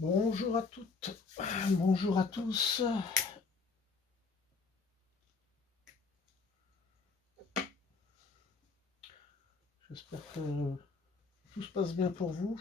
Bonjour à toutes, bonjour à tous. J'espère que tout se passe bien pour vous.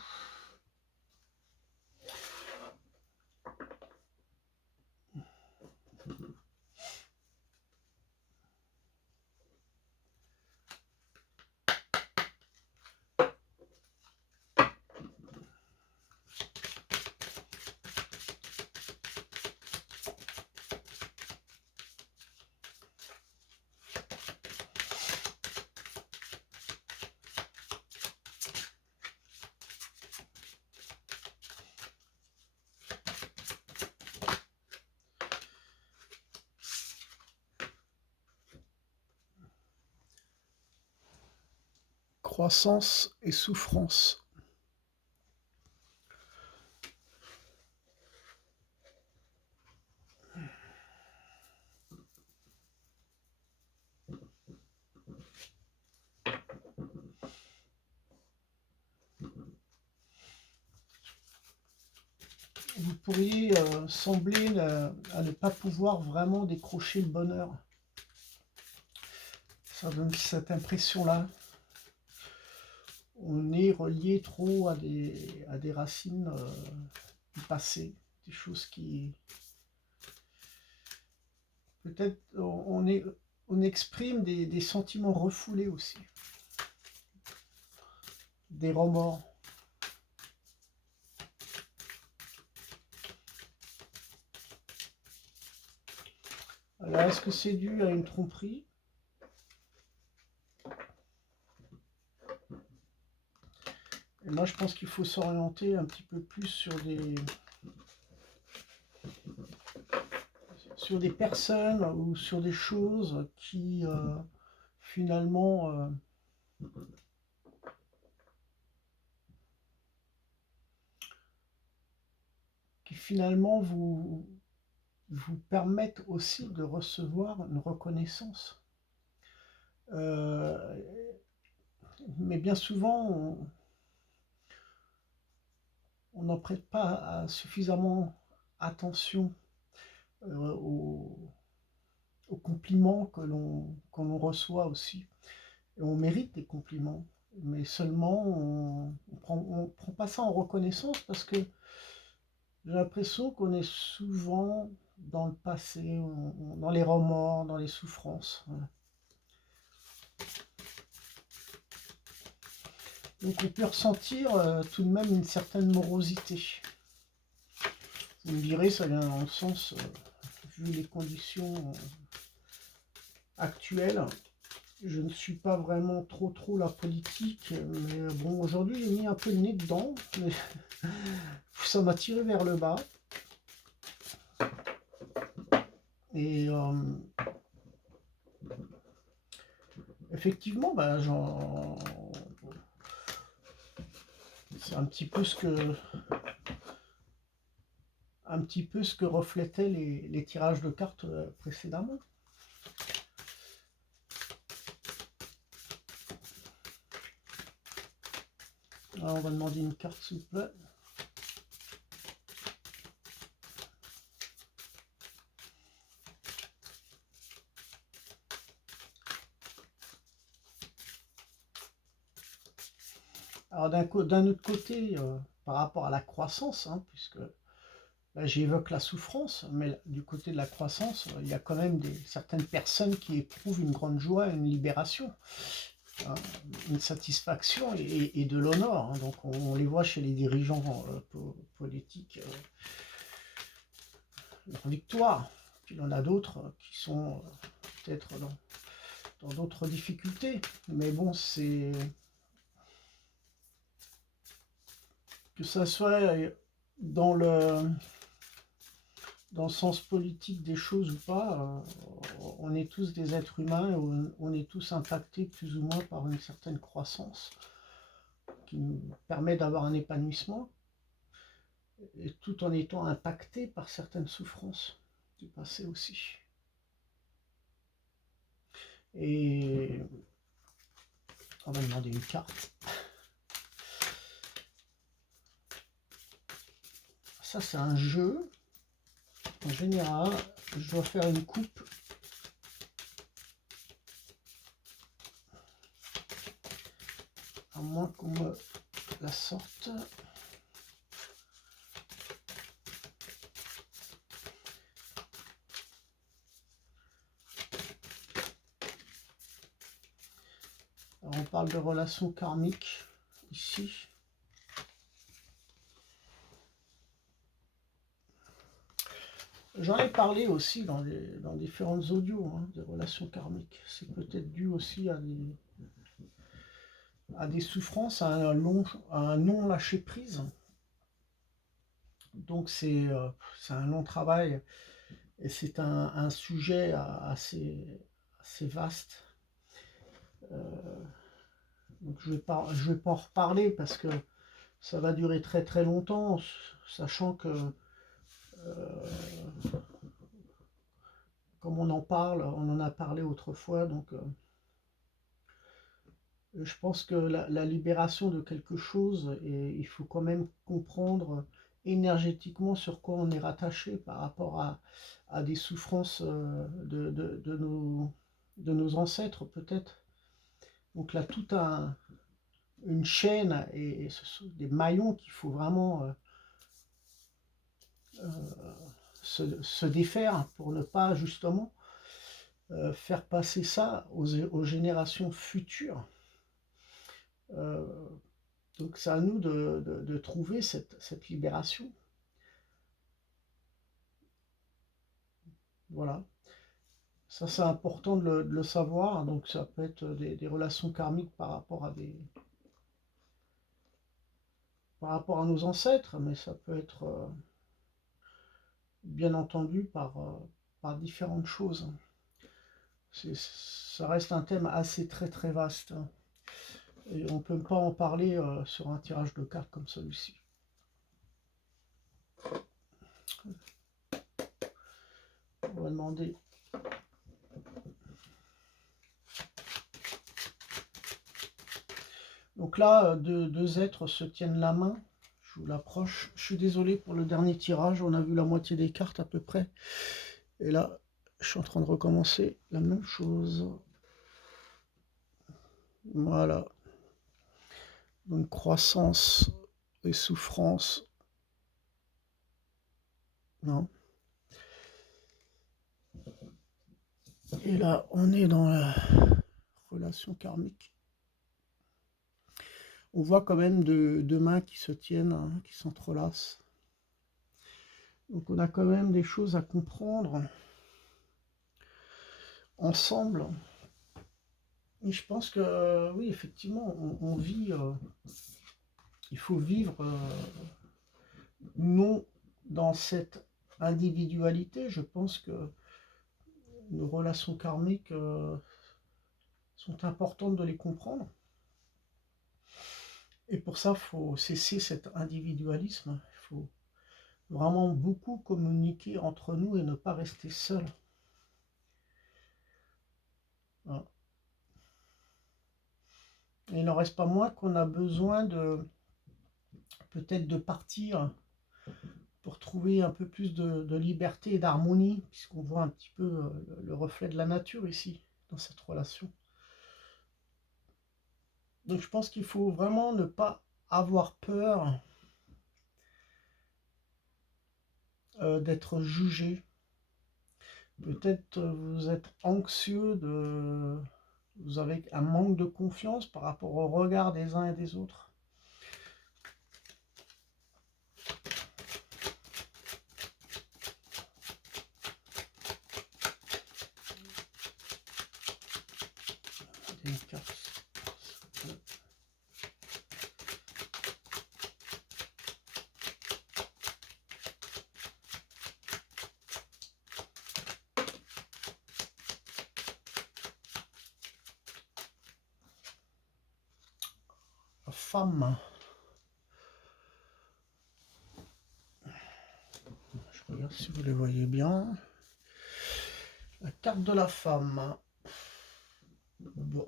Croissance et souffrance. Vous pourriez sembler à ne pas pouvoir vraiment décrocher le bonheur. Ça donne cette impression-là. On est relié trop à des racines du passé, des choses qui... Peut-être on exprime des sentiments refoulés aussi, des remords. Alors, est-ce que c'est dû à une tromperie? Et moi, je pense qu'il faut s'orienter un petit peu plus sur des personnes ou sur des choses qui, finalement, vous permettent aussi de recevoir une reconnaissance. Mais bien souvent, on n'en prête pas suffisamment attention aux compliments que l'on reçoit aussi. Et on mérite des compliments, mais seulement on prend pas ça en reconnaissance parce que j'ai l'impression qu'on est souvent dans le passé, dans les remords, dans les souffrances. Voilà. Donc on peut ressentir tout de même une certaine morosité. Vous me direz, ça vient dans le sens, vu les conditions actuelles, je ne suis pas vraiment trop la politique, mais bon, aujourd'hui j'ai mis un peu le nez dedans, mais ça m'a tiré vers le bas. Et effectivement, bah, c'est un petit peu ce que reflétaient les tirages de cartes précédemment. Alors, on va demander une carte s'il vous plaît. Alors d'un autre côté, par rapport à la croissance, hein, puisque là j'évoque la souffrance, mais du côté de la croissance, il y a quand même certaines personnes qui éprouvent une grande joie, une libération, hein, une satisfaction et de l'honneur. Hein. Donc on les voit chez les dirigeants politiques, leur victoire. Puis il y en a d'autres qui sont peut-être dans d'autres difficultés. Mais bon, c'est... Que ça soit dans le sens politique des choses ou pas, on est tous des êtres humains, on est tous impactés plus ou moins par une certaine croissance qui nous permet d'avoir un épanouissement, et tout en étant impacté par certaines souffrances du passé aussi. Et on va demander une carte. ça c'est un jeu. En général, je dois faire une coupe. À moins qu'on me la sorte. Alors, on parle de relations karmiques ici. J'en ai parlé aussi dans différentes audios, hein, des relations karmiques. C'est peut-être dû aussi à des souffrances, à un non-lâcher-prise. Donc c'est un long travail et c'est un sujet assez vaste. Donc je vais pas en reparler parce que ça va durer très très longtemps, sachant que comme on en parle, on en a parlé autrefois, donc je pense que la libération de quelque chose, et il faut quand même comprendre énergétiquement sur quoi on est rattaché par rapport à des souffrances de nos ancêtres peut-être. Donc là, tout une chaîne et ce sont des maillons qu'il faut vraiment se défaire pour ne pas justement faire passer ça aux générations futures. Donc c'est à nous de trouver cette libération. Voilà. Ça c'est important de le savoir. Donc ça peut être des relations karmiques par rapport à nos ancêtres, mais ça peut être bien entendu par différentes choses. Ça reste un thème assez très vaste. Et on ne peut pas en parler sur un tirage de cartes comme celui-ci. On va demander. Donc là, deux êtres se tiennent la main. Je vous l'approche. Je suis désolé pour le dernier tirage. On a vu la moitié des cartes à peu près. Et là, je suis en train de recommencer la même chose. Voilà. Donc croissance et souffrance. Non. Et là, on est dans la relation karmique. On voit quand même deux mains qui se tiennent, hein, qui s'entrelacent. Donc on a quand même des choses à comprendre ensemble. Et je pense que oui, effectivement, on vit, il faut vivre non dans cette individualité. Je pense que nos relations karmiques sont importantes de les comprendre. Et pour ça, il faut cesser cet individualisme. Il faut vraiment beaucoup communiquer entre nous et ne pas rester seul. Voilà. Et il n'en reste pas moins qu'on a besoin peut-être de partir pour trouver un peu plus de liberté et d'harmonie, puisqu'on voit un petit peu le reflet de la nature ici, dans cette relation. Donc je pense qu'il faut vraiment ne pas avoir peur d'être jugé. Peut-être vous êtes anxieux, vous avez un manque de confiance par rapport au regard des uns et des autres. Femme. Je regarde si vous les voyez bien. La carte de la femme. Bon.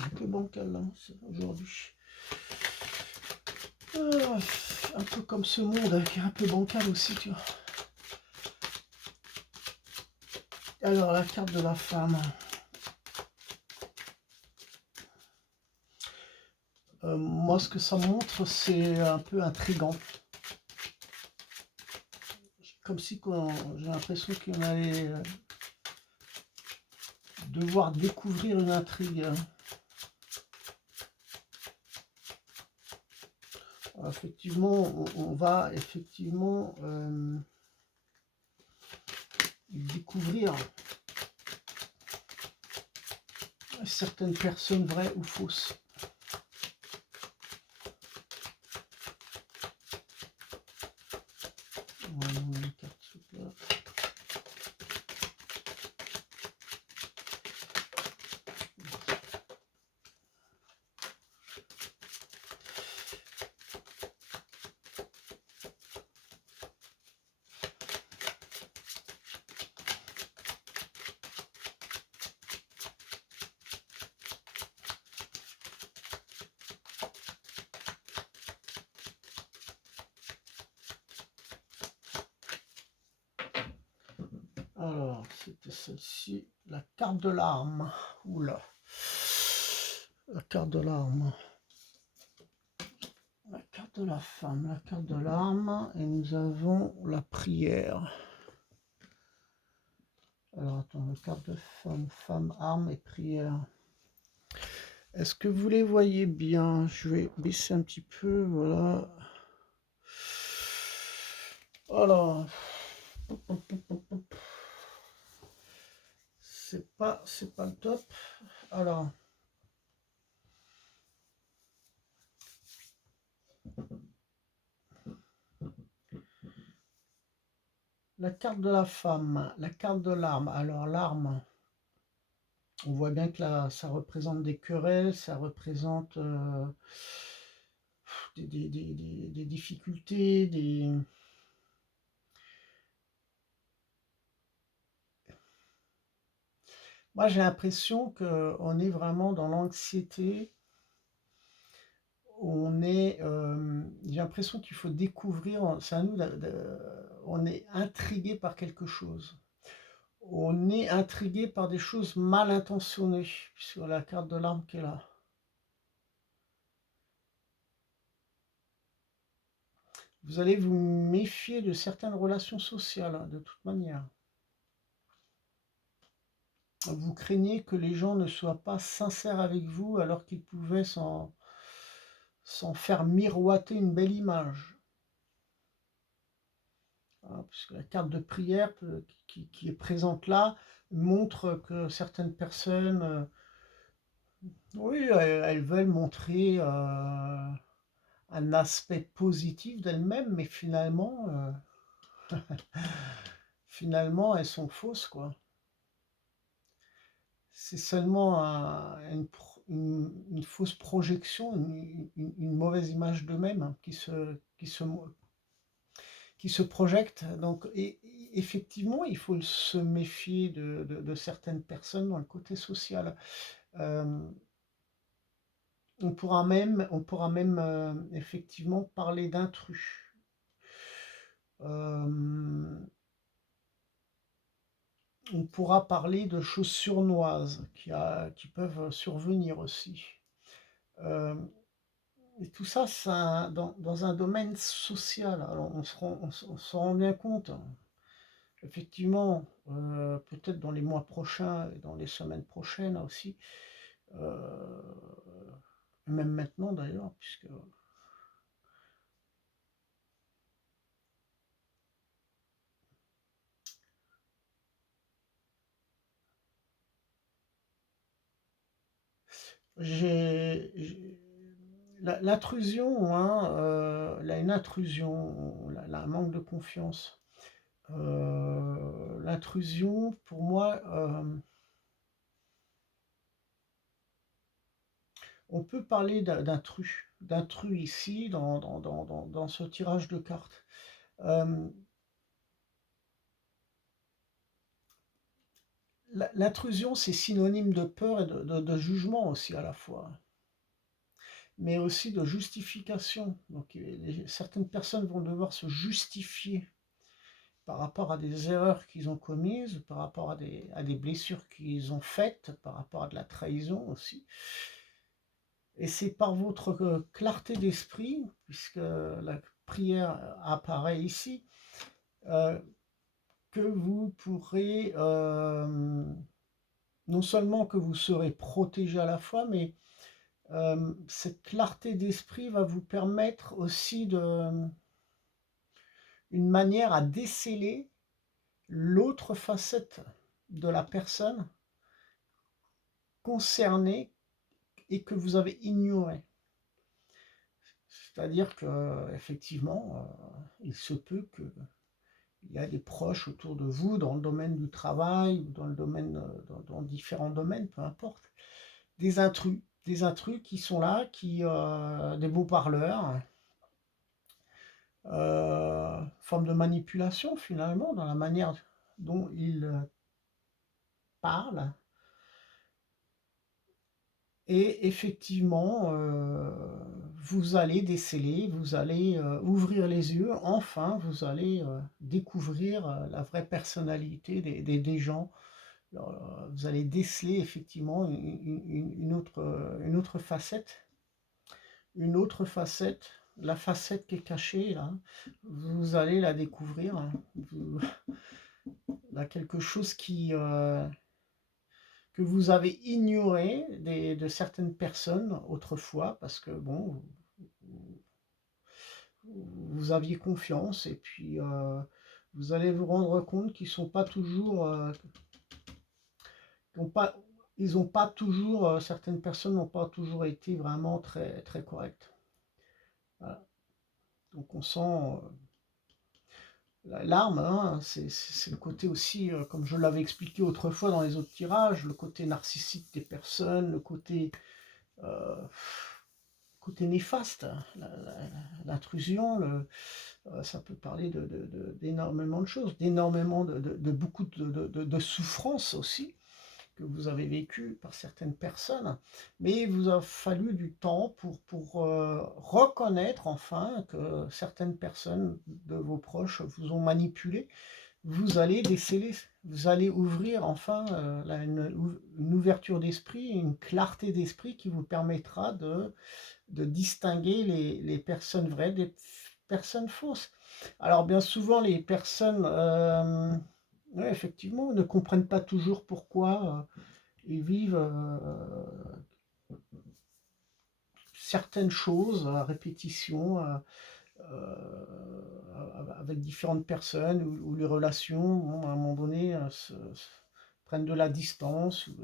Un peu bancal là, aujourd'hui. Un peu comme ce monde qui est un peu bancal aussi, tu vois. Alors, la carte de la femme. Moi, ce que ça montre, c'est un peu intriguant. Comme si j'ai l'impression qu'on allait devoir découvrir une intrigue. Alors, effectivement, on va effectivement découvrir certaines personnes vraies ou fausses. Voilà, une carte super. Alors, c'était celle-ci, la carte de l'arme. Oula, la carte de l'arme. La carte de la femme, la carte de l'arme, et nous avons la prière. Alors, attends, la carte de femme, femme, arme et prière. Est-ce que vous les voyez bien? Je vais baisser un petit peu, voilà. Alors, c'est pas le top. Alors, la carte de la femme, la carte de l'arme. Alors, l'arme, on voit bien que là, ça représente des querelles, ça représente des difficultés, Moi, j'ai l'impression qu'on est vraiment dans l'anxiété. J'ai l'impression qu'il faut découvrir, c'est à nous, on est intrigué par quelque chose. On est intrigué par des choses mal intentionnées, sur la carte de l'arme qui est là. Vous allez vous méfier de certaines relations sociales, hein, de toute manière. Vous craignez que les gens ne soient pas sincères avec vous alors qu'ils pouvaient s'en faire miroiter une belle image. Puisque la carte de prière qui est présente là montre que certaines personnes, oui, elles veulent montrer un aspect positif d'elles-mêmes, mais finalement, elles sont fausses, quoi. C'est seulement une fausse projection, une mauvaise image d'eux-mêmes, hein, qui se projette. Donc, effectivement, il faut se méfier de certaines personnes dans le côté social. On pourra même effectivement parler d'intrus. On pourra parler de choses sournoises qui peuvent survenir aussi. Et tout ça, dans un domaine social. Alors on se rend bien compte, hein. Effectivement, peut-être dans les mois prochains et dans les semaines prochaines aussi, même maintenant d'ailleurs, puisque l'intrusion, hein, une intrusion, un manque de confiance. L'intrusion, pour moi, on peut parler d'intrus ici, dans ce tirage de cartes. l'intrusion, c'est synonyme de peur et de jugement aussi à la fois, mais aussi de justification. Donc certaines personnes vont devoir se justifier par rapport à des erreurs qu'ils ont commises, par rapport à des blessures qu'ils ont faites, par rapport à de la trahison aussi. Et c'est par votre clarté d'esprit, puisque la prière apparaît ici, euh, que vous pourrez, non seulement que vous serez protégé à la fois, mais cette clarté d'esprit va vous permettre aussi une manière à déceler l'autre facette de la personne concernée et que vous avez ignorée. C'est-à-dire que effectivement, il se peut qu'il y a des proches autour de vous dans le domaine du travail ou dans le domaine, dans différents domaines, peu importe, des intrus qui sont là, des beaux parleurs, forme de manipulation finalement dans la manière dont ils parlent. Et effectivement, vous allez déceler, vous allez ouvrir les yeux, enfin, vous allez découvrir la vraie personnalité des gens. Vous allez déceler effectivement une autre facette, la facette qui est cachée là, vous allez la découvrir. Il y a quelque chose que vous avez ignoré de certaines personnes autrefois, parce que bon, vous aviez confiance, et puis vous allez vous rendre compte qu'ils sont pas toujours, ils ont pas toujours, certaines personnes n'ont pas toujours été vraiment très, très correctes. Voilà. Donc on sent l'arme, hein, c'est le côté aussi, comme je l'avais expliqué autrefois dans les autres tirages, le côté narcissique des personnes, le côté néfaste, l'intrusion, ça peut parler d'énormément de choses, d'énormément de beaucoup de souffrances aussi que vous avez vécues par certaines personnes, mais il vous a fallu du temps pour reconnaître enfin que certaines personnes de vos proches vous ont manipulé. Vous allez déceler, vous allez ouvrir enfin une ouverture d'esprit, une clarté d'esprit qui vous permettra de distinguer les personnes vraies des personnes fausses. Alors bien souvent, les personnes, ouais, effectivement, ne comprennent pas toujours pourquoi ils vivent certaines choses à répétition, avec différentes personnes, où les relations, bon, à un moment donné, prennent de la distance, ou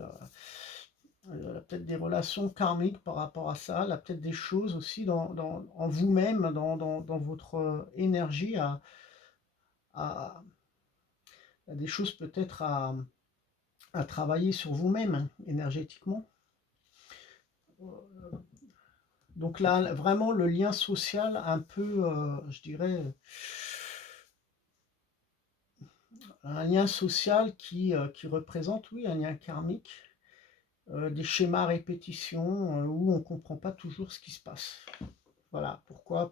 peut-être des relations karmiques par rapport à ça, là peut-être des choses aussi en vous-même, dans votre énergie, à, à des choses peut-être à travailler sur vous-même hein, énergétiquement. Donc là, vraiment le lien social un peu, je dirais, un lien social qui représente, oui, un lien karmique, des schémas à répétition où on ne comprend pas toujours ce qui se passe. Voilà, pourquoi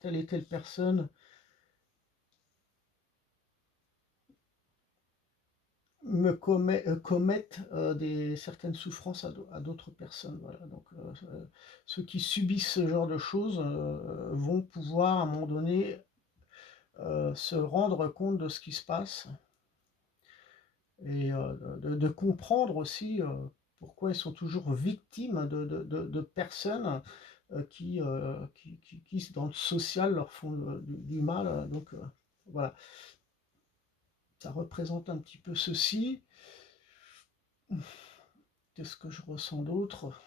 telle et telle personne commettent certaines souffrances à d'autres personnes. Voilà. Donc, ceux qui subissent ce genre de choses vont pouvoir, à un moment donné, se rendre compte de ce qui se passe et de comprendre aussi pourquoi ils sont toujours victimes de personnes qui, dans le social, leur font du mal. Donc, voilà, ça représente un petit peu ceci. Qu'est-ce que je ressens d'autre?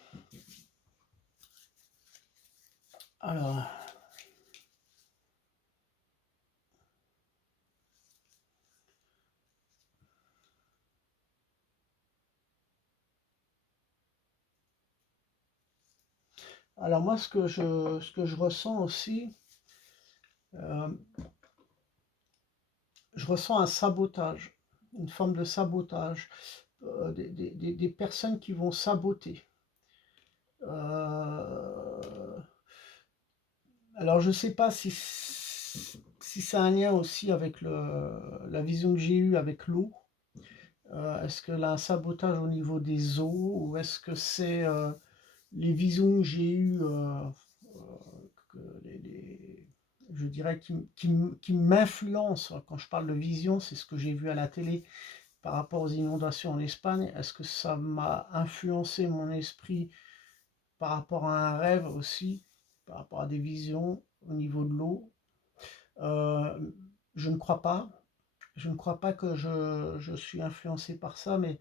Alors, moi, ce que je ressens aussi, je ressens un sabotage. une forme de sabotage, des personnes qui vont saboter. Alors je ne sais pas si ça a un lien aussi avec la vision que j'ai eue avec l'eau. Est-ce que là, un sabotage au niveau des eaux, ou est-ce que c'est les visions que j'ai eues, que je dirais qui m'influencent. Quand je parle de vision, c'est ce que j'ai vu à la télé par rapport aux inondations en Espagne. Est-ce que ça m'a influencé mon esprit par rapport à un rêve aussi, par rapport à des visions au niveau de l'eau? Je ne crois pas. Je ne crois pas que je suis influencé par ça, mais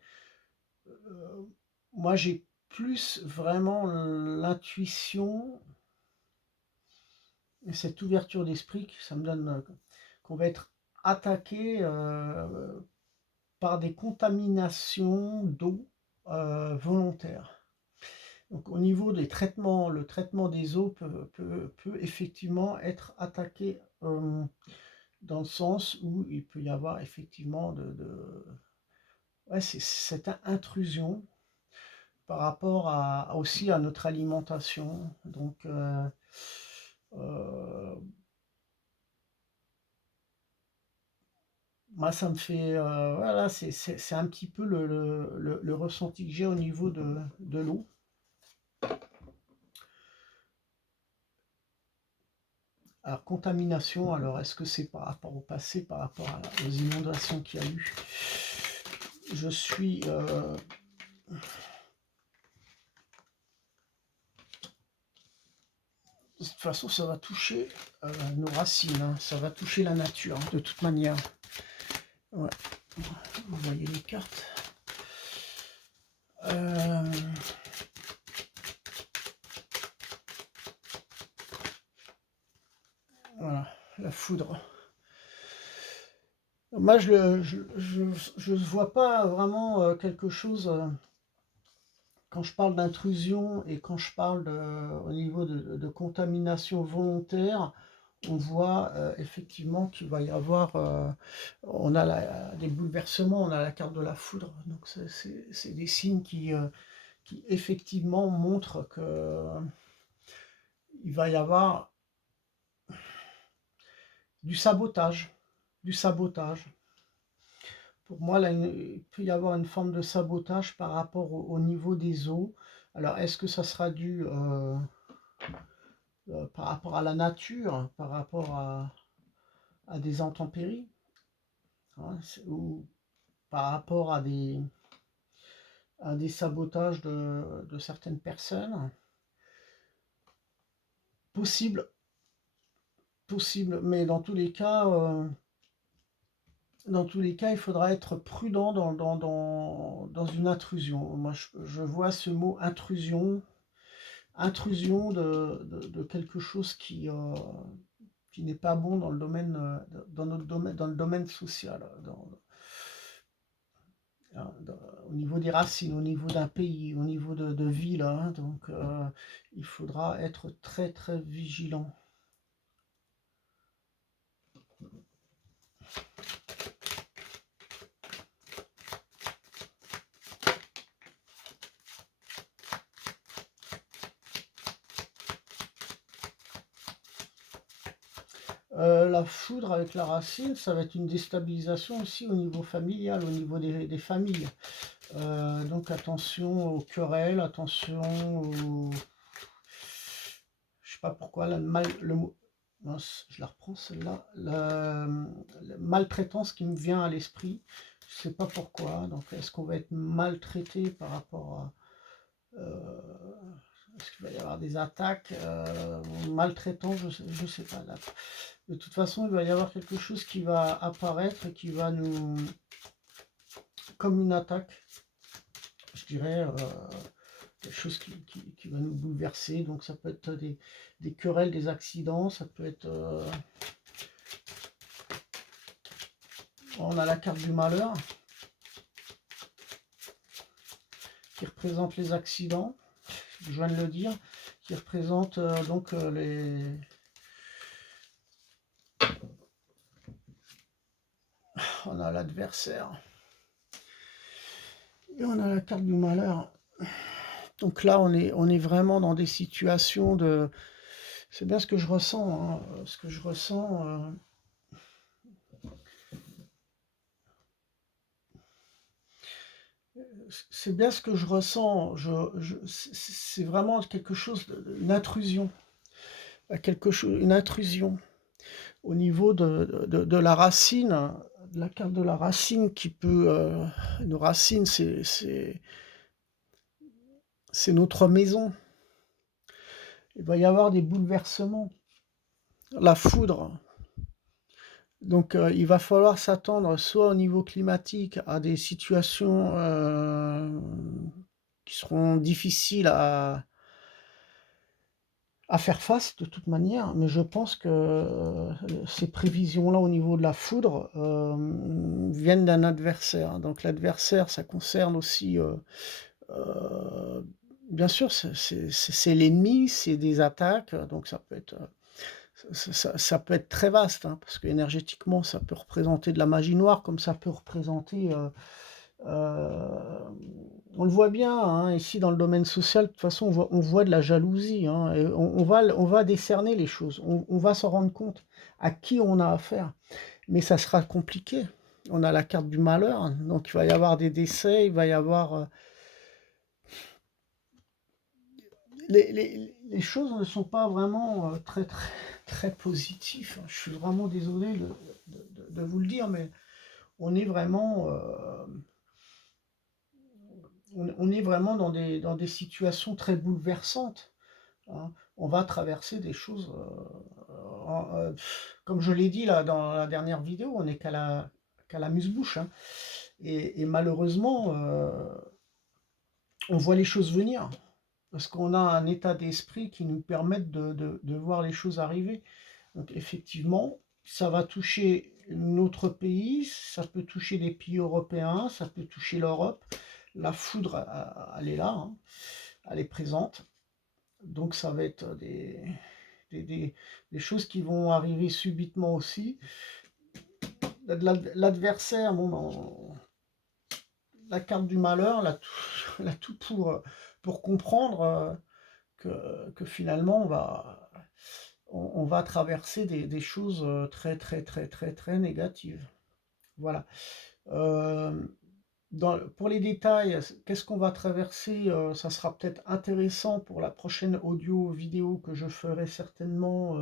moi j'ai plus vraiment l'intuition et cette ouverture d'esprit que ça me donne, qu'on va être attaqué par des contaminations d'eau volontaires. Donc au niveau des traitements, le traitement des eaux peut effectivement être attaqué dans le sens où il peut y avoir effectivement ouais, c'est cette intrusion par rapport aussi à notre alimentation. Donc moi ça me fait, voilà, c'est un petit peu le ressenti que j'ai au niveau de l'eau. Alors contamination, alors est-ce que c'est par rapport au passé, par rapport aux inondations qu'il y a eu? Je suis de toute façon, ça va toucher nos racines, hein, ça va toucher la nature, hein, de toute manière. Ouais. Vous voyez les cartes. Voilà, la foudre. Moi, je ne vois pas vraiment quelque chose, quand je parle d'intrusion et quand je parle au niveau de contamination volontaire, on voit effectivement qu'il va y avoir, on a des bouleversements, on a la carte de la foudre, donc c'est des signes qui effectivement montrent qu'il va y avoir du sabotage, du sabotage. Pour moi, là, il peut y avoir une forme de sabotage par rapport au niveau des eaux. Alors, est-ce que ça sera dû par rapport à la nature, par rapport à des intempéries, hein, ou par rapport à des sabotages de certaines personnes? Possible, possible, mais dans tous les cas, il faudra être prudent dans une intrusion. Moi, je vois ce mot intrusion, intrusion de quelque chose qui n'est pas bon dans le domaine, dans notre domaine, dans le domaine social, au niveau des racines, au niveau d'un pays, au niveau de villes, hein. Donc, il faudra être très très vigilant. La foudre avec la racine, ça va être une déstabilisation aussi au niveau familial, au niveau des familles. Donc attention aux querelles, attention aux... Je sais pas pourquoi, le mot... Mince, je la reprends celle-là. La maltraitance qui me vient à l'esprit, je sais pas pourquoi. Donc est-ce qu'on va être maltraité par rapport à... est-ce qu'il va y avoir des attaques maltraitantes, je sais pas. Là. De toute façon, il va y avoir quelque chose qui va apparaître et qui va nous... comme une attaque, je dirais, quelque chose qui va nous bouleverser. Donc ça peut être des querelles, des accidents, ça peut être... on a la carte du malheur qui représente les accidents, je viens de le dire, qui représente donc les... On a l'adversaire. Et on a la carte du malheur. Donc là, on est vraiment dans des situations de... C'est bien ce que je ressens, hein, ce que je ressens. C'est bien ce que je ressens. C'est vraiment quelque chose, une intrusion, une intrusion au niveau de la racine, de la carte de la racine qui peut... une racine, c'est notre maison. Il va y avoir des bouleversements. La foudre. Donc, il va falloir s'attendre soit au niveau climatique à des situations qui seront difficiles à faire face de toute manière, mais je pense que ces prévisions-là au niveau de la foudre viennent d'un adversaire. Donc l'adversaire, ça concerne aussi, bien sûr, c'est l'ennemi, c'est des attaques, donc ça peut être, ça peut être très vaste, hein, parce qu'énergétiquement, ça peut représenter de la magie noire, comme ça peut représenter, on le voit bien, hein, ici dans le domaine social, de toute façon, on voit de la jalousie, hein, et on va décerner les choses, on va s'en rendre compte à qui on a affaire, mais ça sera compliqué. On a la carte du malheur, hein, donc il va y avoir des décès, il va y avoir... les choses ne sont pas vraiment très positives. Je suis vraiment désolé de vous le dire, mais on est vraiment, on est vraiment dans des situations très bouleversantes, hein. On va traverser des choses, comme je l'ai dit là dans la dernière vidéo, on n'est qu'à la muse-bouche, hein. Et malheureusement, on voit les choses venir. Parce qu'on a un état d'esprit qui nous permet de voir les choses arriver. Donc effectivement, ça va toucher notre pays, ça peut toucher les pays européens, ça peut toucher l'Europe. La foudre, elle est là, hein, elle est présente. Donc ça va être des choses qui vont arriver subitement aussi. L'adversaire, bon, la carte du malheur, elle a tout pour comprendre que finalement on va traverser des choses très négatives. Voilà. Pour les détails, qu'est-ce qu'on va traverser, ça sera peut-être intéressant pour la prochaine audio vidéo que je ferai certainement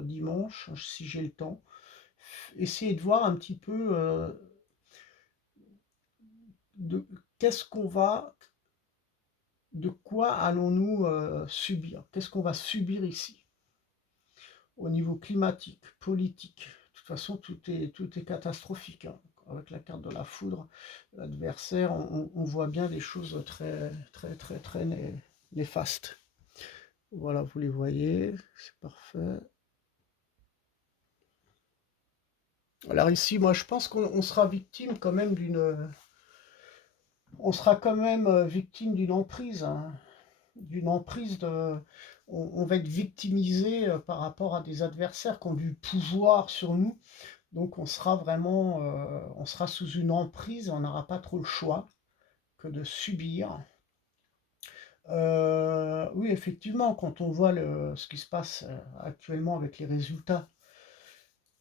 dimanche, si j'ai le temps. Essayez de voir un petit peu de qu'est-ce qu'on va, de quoi allons-nous subir, qu'est-ce qu'on va subir ici au niveau climatique, politique. De toute façon, tout est catastrophique, hein. Avec la carte de la foudre, l'adversaire, on voit bien des choses très néfastes. Voilà, vous les voyez, c'est parfait. Alors ici, moi, je pense qu'on sera victime quand même on sera quand même victime d'une emprise, hein. D'une emprise on va être victimisé par rapport à des adversaires qui ont du pouvoir sur nous. Donc on sera vraiment, on sera sous une emprise, on n'aura pas trop le choix que de subir. Oui, effectivement, quand on voit ce qui se passe actuellement avec les résultats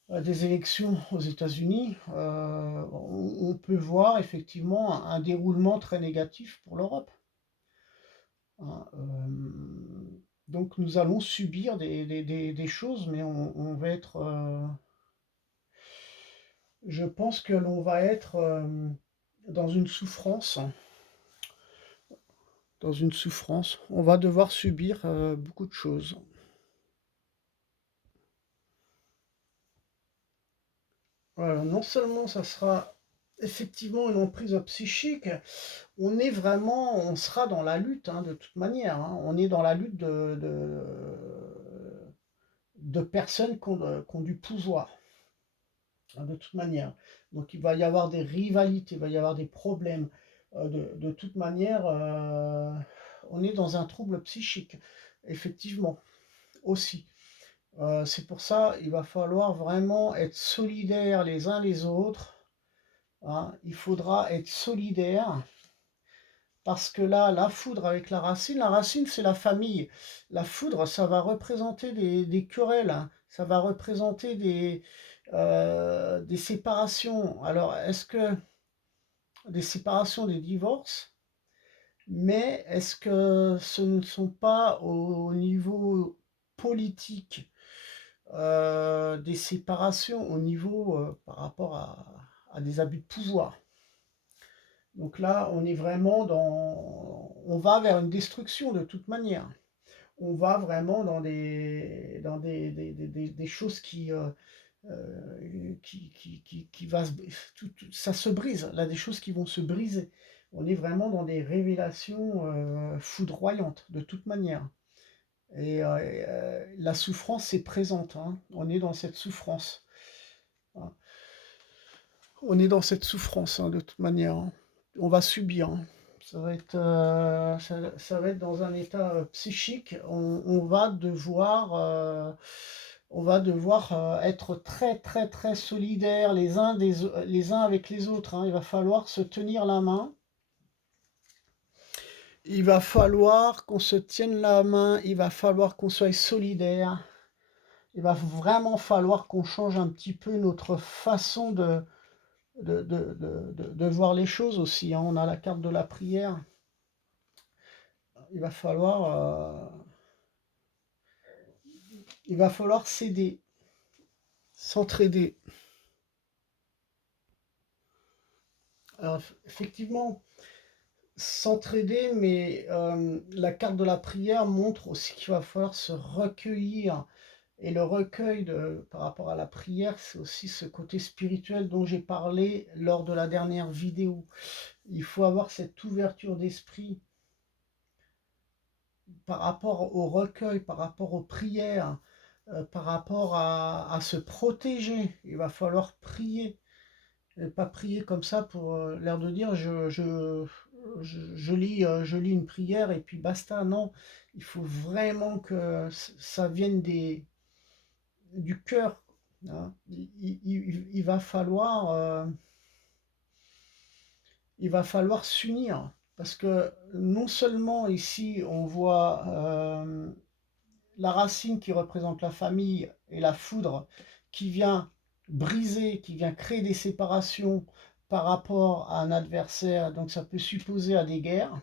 des élections aux États-Unis, on peut voir effectivement un déroulement très négatif pour l'Europe, hein. Donc nous allons subir des choses, mais on va être... je pense que l'on va être dans une souffrance. Dans une souffrance. On va devoir subir beaucoup de choses. Voilà, non seulement ça sera effectivement une emprise psychique, on sera dans la lutte, hein, de toute manière, hein. On est dans la lutte de personnes qui ont du pouvoir, hein, de toute manière. Donc il va y avoir des rivalités, il va y avoir des problèmes. De toute manière, on est dans un trouble psychique, effectivement, aussi. C'est pour ça il va falloir vraiment être solidaires les uns les autres, hein. Il faudra être solidaires parce que là, la foudre avec la racine, c'est la famille. La foudre, ça va représenter des querelles, hein, ça va représenter des séparations. Alors, est-ce que des séparations, des divorces, mais est-ce que ce ne sont pas au niveau politique, des séparations au niveau, par rapport à des abus de pouvoir? Donc là, on est vraiment on va vers une destruction de toute manière. On va vraiment dans des choses qui va ça se brise. Là, des choses qui vont se briser. On est vraiment dans des révélations foudroyantes de toute manière. Et la souffrance est présente, hein. On est dans cette souffrance, hein. On est dans cette souffrance, hein, de toute manière, hein. On va subir, hein. Ça va être dans un état psychique. On va devoir être très très très solidaires les uns avec les autres, hein. Il va falloir se tenir la main. Il va falloir qu'on se tienne la main. Il va falloir qu'on soit solidaires. Il va vraiment falloir qu'on change un petit peu notre façon de voir les choses aussi, hein. On a la carte de la prière. Il va falloir, s'aider, s'entraider. Alors effectivement, s'entraider, mais la carte de la prière montre aussi qu'il va falloir se recueillir. Et le recueil par rapport à la prière, c'est aussi ce côté spirituel dont j'ai parlé lors de la dernière vidéo. Il faut avoir cette ouverture d'esprit par rapport au recueil, par rapport aux prières, par rapport à se protéger. Il va falloir prier. Et pas prier comme ça pour l'air de dire je lis une prière et puis basta. Non, il faut vraiment que ça vienne du cœur, hein. Il va falloir s'unir parce que non seulement ici on voit la racine qui représente la famille et la foudre qui vient briser, qui vient créer des séparations par rapport à un adversaire, donc ça peut supposer à des guerres.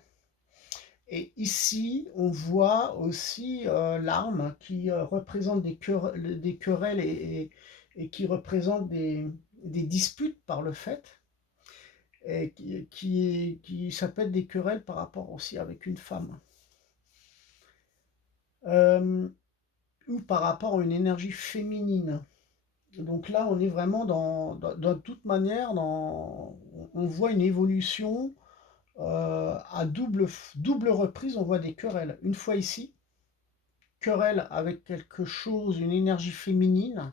Et ici, on voit aussi l'arme qui représente des querelles et qui représente des disputes par le fait, et ça peut être des querelles par rapport aussi avec une femme. Ou par rapport à une énergie féminine. Donc là, on est vraiment dans toute manière, on voit une évolution à double reprise, on voit des querelles. Une fois ici, querelle avec quelque chose, une énergie féminine,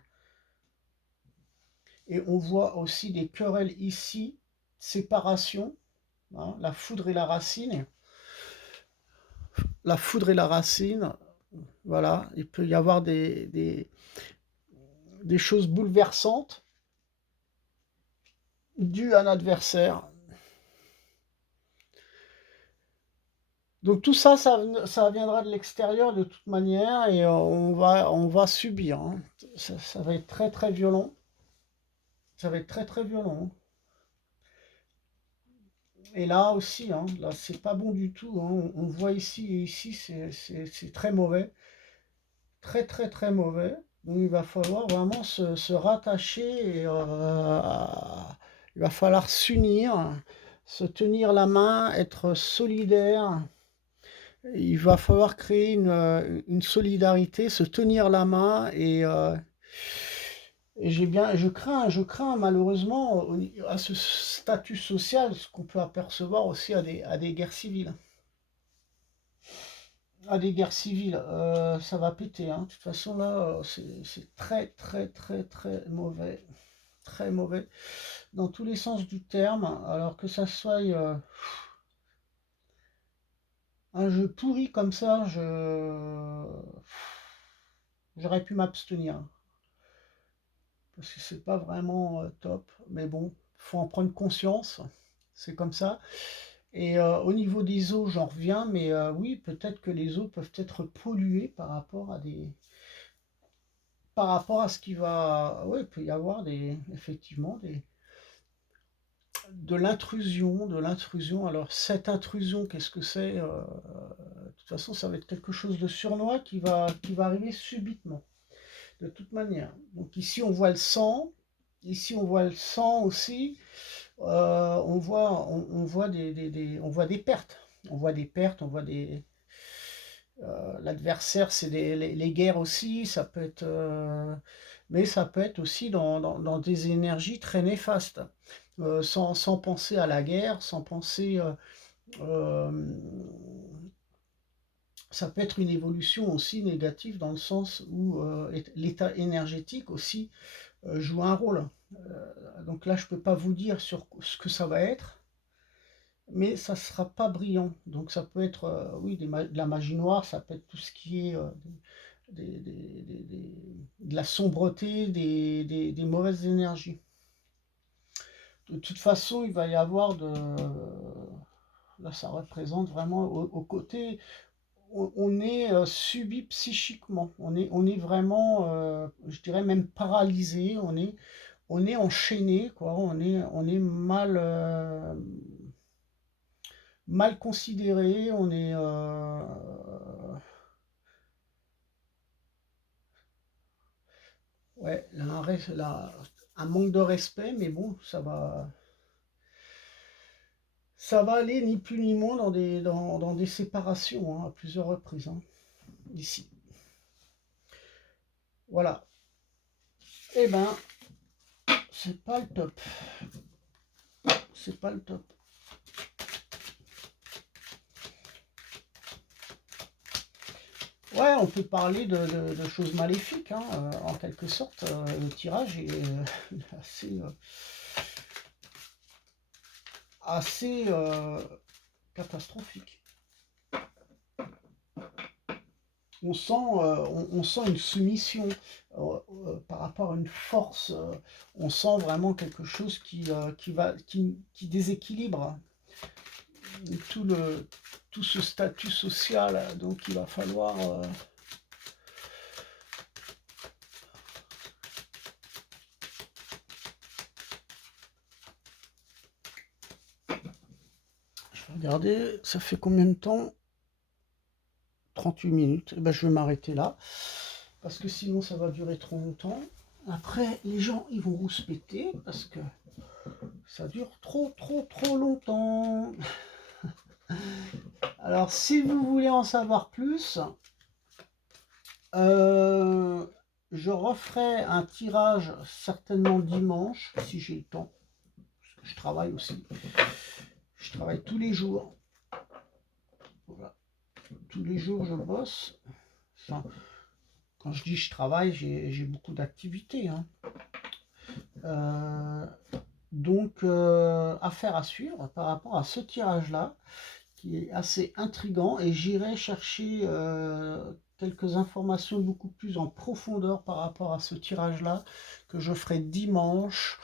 et on voit aussi des querelles ici, séparation, hein, la foudre et la racine. La foudre et la racine, voilà, il peut y avoir des choses bouleversantes dues à un adversaire. Donc tout ça, ça viendra de l'extérieur de toute manière et on va subir, hein. Ça va être très très violent. Ça va être très très violent, hein. Et là aussi, hein, là c'est pas bon du tout, hein. On voit ici et ici, c'est très mauvais. Très très très mauvais. Donc il va falloir vraiment se rattacher et il va falloir s'unir, se tenir la main, être solidaire. Il va falloir créer une solidarité, se tenir la main et je crains malheureusement à ce statut social, ce qu'on peut apercevoir aussi à des guerres civiles. À des guerres civiles, ça va péter, hein. De toute façon là, c'est très très très très mauvais. Très mauvais. Dans tous les sens du terme, alors que ça soit un jeu pourri comme ça, j'aurais pu m'abstenir. Parce que c'est pas vraiment top. Mais bon, faut en prendre conscience. C'est comme ça. Et au niveau des eaux, j'en reviens, mais oui, peut-être que les eaux peuvent être polluées par rapport à ce qui va... Oui, il peut y avoir effectivement de l'intrusion. Alors cette intrusion, qu'est-ce que c'est? De toute façon, ça va être quelque chose de sournois qui va arriver subitement, de toute manière. Donc ici, on voit le sang. Ici, on voit le sang aussi. On voit des pertes. On voit des pertes, on voit des... L'adversaire, c'est les guerres aussi, ça peut être... mais ça peut être aussi dans des énergies très néfastes. Sans penser à la guerre, sans penser... euh, ça peut être une évolution aussi négative dans le sens où l'état énergétique aussi joue un rôle. Donc là, je ne peux pas vous dire sur ce que ça va être, mais ça ne sera pas brillant. Donc ça peut être, oui, de la magie noire, ça peut être tout ce qui est de la sombreté, des mauvaises énergies. De toute façon, il va y avoir là, ça représente vraiment au côté... On est subi psychiquement, on est vraiment, je dirais même paralysé, on est enchaîné, quoi, on est mal considéré, on est... ouais, un manque de respect, mais bon, ça va aller ni plus ni moins dans des séparations, hein, à plusieurs reprises, hein, ici. Voilà. Eh ben, c'est pas le top. C'est pas le top. Ouais, on peut parler de choses maléfiques, hein, en quelque sorte. Le tirage est assez catastrophique. On sent une soumission par rapport à une force. On sent vraiment quelque chose qui déséquilibre tout ce statut social. Donc il va falloir... je vais regarder, ça fait combien de temps? 38 minutes. Et ben, je vais m'arrêter là, parce que sinon ça va durer trop longtemps. Après, les gens, ils vont rouspéter, parce que ça dure trop longtemps. Alors, si vous voulez en savoir plus, je referai un tirage certainement dimanche, si j'ai le temps, parce que je travaille aussi. Je travaille tous les jours. Voilà. Tous les jours, je bosse. Enfin, quand je dis je travaille, j'ai beaucoup d'activités, hein. Donc, affaire à suivre par rapport à ce tirage-là, qui est assez intriguant, et j'irai chercher quelques informations beaucoup plus en profondeur par rapport à ce tirage-là, que je ferai dimanche,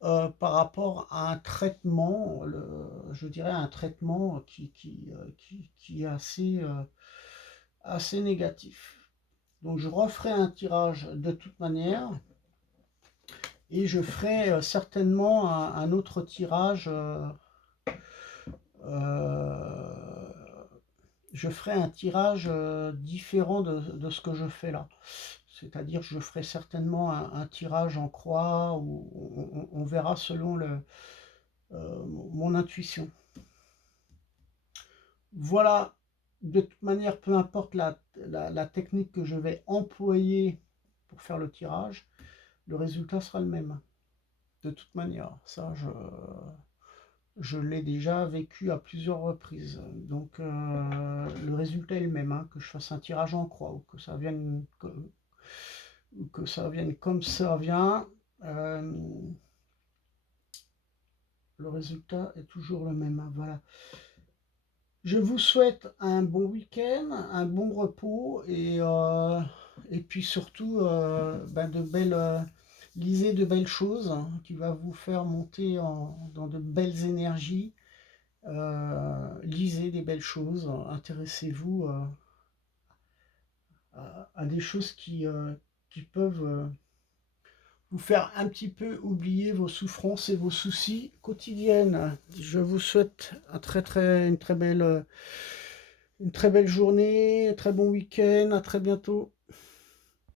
par rapport à un traitement, je dirais un traitement qui est assez négatif. Donc je referai un tirage de toute manière, et je ferai certainement un autre tirage. Je ferai un tirage différent de ce que je fais là. C'est-à-dire que je ferai certainement un tirage en croix, où on verra selon mon intuition. Voilà, de toute manière, peu importe la technique que je vais employer pour faire le tirage, le résultat sera le même. De toute manière, ça, je l'ai déjà vécu à plusieurs reprises. Donc, le résultat est le même, hein, que je fasse un tirage en croix, ou que ça vienne comme ça vient. Le résultat est toujours le même, hein, voilà. Je vous souhaite un bon week-end, un bon repos, et puis surtout lisez de belles choses, hein, qui va vous faire monter dans de belles énergies, lisez des belles choses, intéressez-vous à des choses qui peuvent vous faire un petit peu oublier vos souffrances et vos soucis quotidiennes. Je vous souhaite une très belle journée, un très bon week-end, à très bientôt.